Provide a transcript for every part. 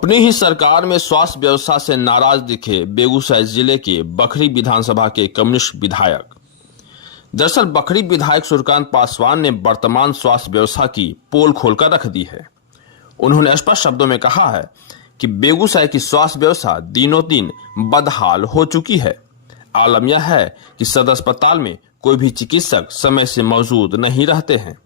अपनी ही सरकार में स्वास्थ्य व्यवस्था से नाराज दिखे बेगूसराय जिले के बखरी विधानसभा के कम्युनिस्ट विधायक। दरअसल बखरी विधायक सूर्यकांत पासवान ने वर्तमान स्वास्थ्य व्यवस्था की पोल खोलकर रख दी है। उन्होंने स्पष्ट शब्दों में कहा है कि बेगूसराय की स्वास्थ्य व्यवस्था दिनों दिन बदहाल हो चुकी है। आलम यह है कि सदर अस्पताल में कोई भी चिकित्सक समय से मौजूद नहीं रहते हैं।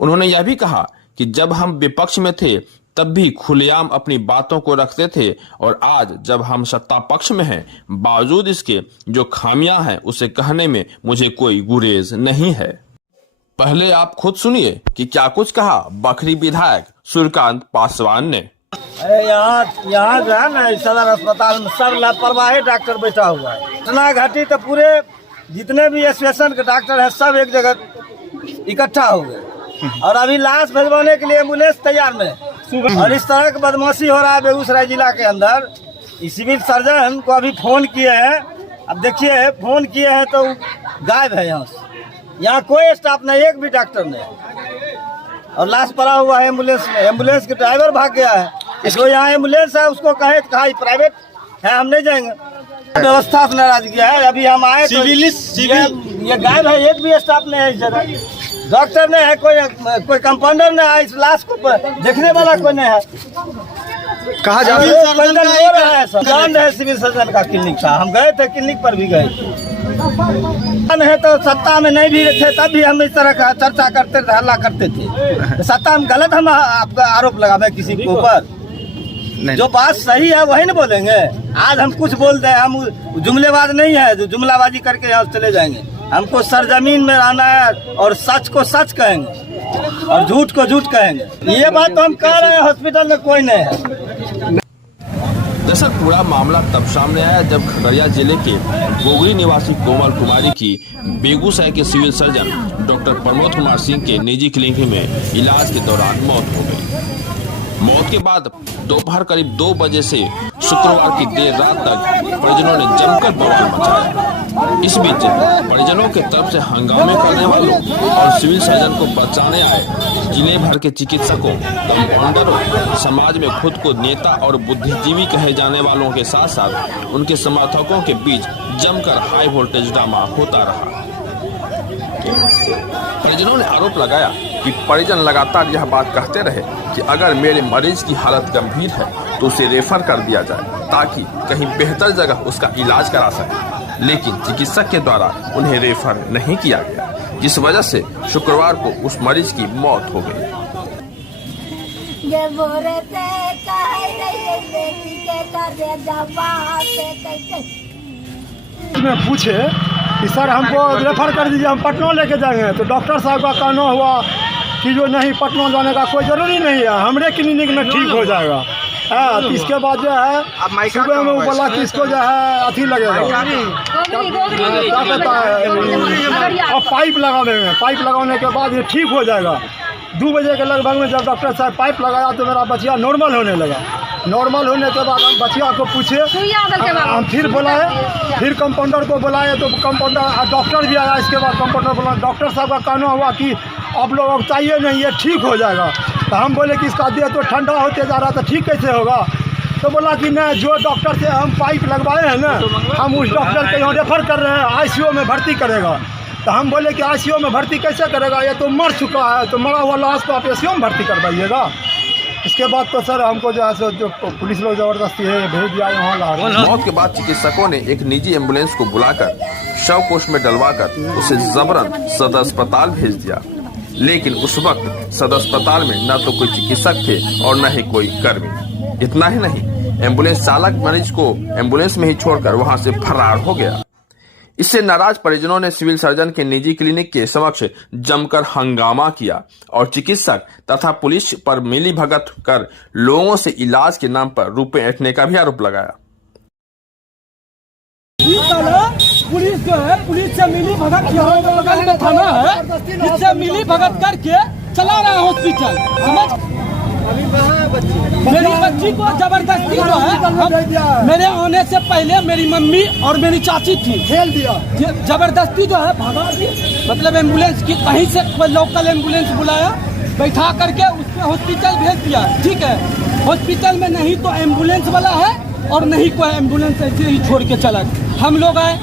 उन्होंने यह भी कहा कि जब हम विपक्ष में थे तब भी खुलेआम अपनी बातों को रखते थे और आज जब हम सत्ता पक्ष में हैं, बावजूद इसके जो खामियां हैं उसे कहने में मुझे कोई गुरेज नहीं है। पहले आप खुद सुनिए कि क्या कुछ कहा बखरी विधायक सूर्यकांत पासवान ने। यहाँ जो है ना सदर अस्पताल में सब लापरवाही डॉक्टर बैठा हुआ है। इतना घटी तो पूरे जितने भी एसोसिएशन के डॉक्टर है सब एक जगह इकट्ठा हो गए और अभी लाश भिजवाने के लिए एम्बुलेंस तैयार में है। और इस तरह की बदमाशी हो रहा है बेगूसराय जिला के अंदर। सिविल सर्जन को अभी फोन किए हैं, अब देखिए फोन किए हैं तो गायब है यहाँ से। यहाँ कोई स्टाफ नहीं, एक भी डॉक्टर नहीं। और लाश पड़ा हुआ है एम्बुलेंस में। एम्बुलेंस के ड्राइवर भाग गया है। जो यहाँ एम्बुलेंस है उसको कहा प्राइवेट है, हम नहीं जाएंगे। व्यवस्था से नाराज गया है। अभी हम आए तो ये गायब है, एक भी स्टाफ नहीं है इस जगह। डॉक्टर नहीं है, कोई कंपाउंडर नहीं है, इस लाश को देखने वाला कोई नहीं है। कहा जा रहा है सिविल सर्जन का क्लिनिक था, हम गए थे क्लिनिक पर भी गए है। तो सत्ता में नहीं भी थे तब भी हम इस तरह का चर्चा करते थे, हल्ला करते थे। सत्ता में गलत हम आपका आरोप लगावे किसी के ऊपर। जो बात सही है वही ना बोलेंगे। आज हम कुछ बोल दें, हम जुमलेबाज नहीं है जो जुमलाबाजी करके यहाँ चले जाएंगे। हमको सरजमीन में रहना है और सच को सच कहेंगे और झूठ को झूठ कहेंगे। ये बात तो हम कह रहे हैं, हॉस्पिटल में कोई नहीं है। दरअसल पूरा मामला तब सामने आया जब खगड़िया जिले के गोगरी निवासी कोमल कुमारी की बेगूसराय के civil surgeon doctor Pramod Kumar Singh के निजी क्लिनिक में इलाज के दौरान मौत हो गई। मौत के बाद दोपहर करीब 2 बजे से शुक्रवार की देर रात तक परिजनों ने जमकर बवाल मचाया। इस बीच परिजनों के तरफ से हंगामे करने वालों और सिविल सर्जन को बचाने आए जिले भर के चिकित्सकों, कंपाउंडरों, समाज में खुद को नेता और बुद्धिजीवी कहे जाने वालों के साथ साथ उनके समर्थकों के बीच जमकर हाई वोल्टेज ड्रामा होता रहा। परिजनों ने आरोप लगाया कि परिजन लगातार यह बात कहते रहे कि अगर मेरे मरीज की हालत गंभीर है तो उसे रेफर कर दिया जाए ताकि कहीं बेहतर जगह उसका इलाज करा सके, लेकिन चिकित्सक के द्वारा उन्हें रेफर नहीं किया गया, जिस वजह से शुक्रवार को उस मरीज की मौत हो गई। में पूछे कि सर हमको रेफर कर दीजिए, हम पटना लेके जाएंगे। तो डॉक्टर साहब का कहना हुआ कि जो नहीं, पटना जाने का कोई ज़रूरी नहीं है, हमरे क्लिनिक में ठीक हो जाएगा। तो इसके बाद जो है सुबह में वो बोला कि इसको जो है अथी लगेगा, क्या कहता है, और पाइप लगाने पाइप लगाने के बाद ये ठीक हो जाएगा। 2 बजे के लगभग में जब डॉक्टर साहब पाइप लगाया तो मेरा बच्चिया नॉर्मल होने लगा। नॉर्मल होने के बाद हम बच्चिया को पूछे, हम फिर बुलाए, फिर कंपाउंडर को बुलाए तो कंपाउंडर डॉक्टर भी आया। इसके बाद कंपाउंडर बोला, डॉक्टर साहब का कहना हुआ कि आप लोगों को चाहिए नहीं, ये ठीक हो जाएगा। तो हम बोले कि इसका देह तो ठंडा होते जा रहा था, ठीक कैसे होगा? तो बोला कि नहीं, जो डॉक्टर से हम पाइप लगवाए हैं ना, हम उस डॉक्टर को यहाँ रेफर कर रहे हैं, ICU में भर्ती करेगा। तो हम बोले कि ICU में भर्ती कैसे करेगा, ये तो मर चुका है, तो मरा हुआ लाश को आप ICU में भर्ती करवाइएगा। इसके बाद तो सर हमको जो है जो पुलिस लोग जबरदस्ती है भेज दिया यहाँ। मौत के बाद चिकित्सकों ने एक निजी एम्बुलेंस को बुलाकर शव कोष में डलवाकर उसे जबरन सदर अस्पताल भेज दिया, लेकिन उस वक्त सदर अस्पताल में न तो कोई चिकित्सक थे और न ही कोई कर्मी। इतना ही नहीं, एम्बुलेंस चालक मरीज को एम्बुलेंस में ही छोड़कर वहां से फरार हो गया। इससे नाराज परिजनों ने सिविल सर्जन के निजी क्लिनिक के समक्ष जमकर हंगामा किया और चिकित्सक तथा पुलिस पर मिलीभगत कर लोगों से इलाज के नाम पर रुपए ऐंठने का भी आरोप लगाया। पुलिस जो है, पुलिस से मिली भगत, बगल में थाना है, इससे मिली भगत करके चला रहा है हॉस्पिटल। समझ, मेरी बच्ची को जबरदस्ती जो है, मेरे आने से पहले मेरी मम्मी और मेरी चाची थी, खेल दिया जबरदस्ती जो है भगा दी। मतलब एम्बुलेंस की कहीं से कोई लोकल एम्बुलेंस बुलाया बैठा करके उसके हॉस्पिटल भेज दिया, ठीक है। हॉस्पिटल में नहीं तो एम्बुलेंस वाला है और नहीं कोई एम्बुलेंस ऐसे ही छोड़ के चला। हम लोग आए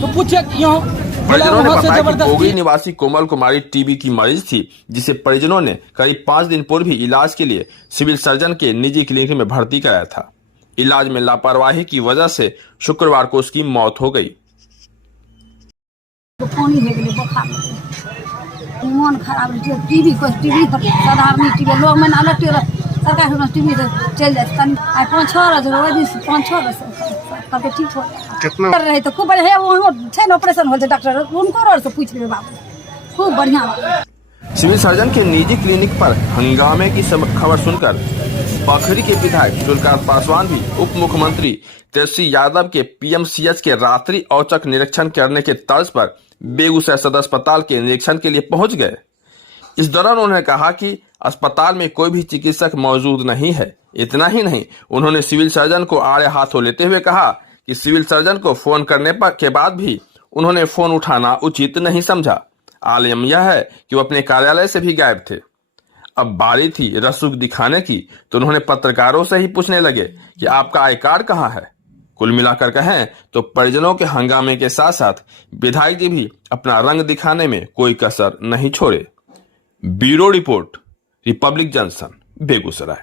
तो पूछे यहाँ परिजनों ने बताया कि बोगी निवासी कोमल कुमारी टीबी की मरीज थी, जिसे परिजनों ने करीब 5 दिन पूर्व ही इलाज के लिए सिविल सर्जन के निजी क्लिनिक में भर्ती कराया था। इलाज में लापरवाही की वजह से शुक्रवार को उसकी मौत हो गई। मन खराब टीवी साधारण टीवी लोग मैंने अलग सरकार टीवी चल जाए 5-6 करके ठीक हो कितना रहे तो खूब बढ़िया ऑपरेशन हो डॉक्टर उनको से पूछ ले बाबू खूब बढ़िया। सिविल सर्जन के निजी क्लिनिक पर हंगामे की खबर सुनकर बखरी के विधायक सूर्यकांत पासवान भी उप मुख्यमंत्री तेजस्वी यादव के पीएमसीएच के रात्रि औचक निरीक्षण करने के तर्ज पर बेगूसराय सदर अस्पताल के निरीक्षण के लिए पहुंच गए। इस दौरान उन्होंने कहा कि अस्पताल में कोई भी चिकित्सक मौजूद नहीं है। इतना ही नहीं, उन्होंने सिविल सर्जन को आड़े हाथों लेते हुए कहा कि सिविल सर्जन को फोन करने के बाद भी उन्होंने फोन उठाना उचित नहीं समझा। आलम यह है कि वो अपने कार्यालय से भी गायब थे। अब बारी थी रसूख दिखाने की, तो उन्होंने पत्रकारों से ही पूछने लगे कि आपका आई कार्ड कहाँ है। कुल मिलाकर कहें तो परिजनों के हंगामे के साथ साथ विधायक जी भी अपना रंग दिखाने में कोई कसर नहीं छोड़े। Bureau report, Republic junction, Begusarai.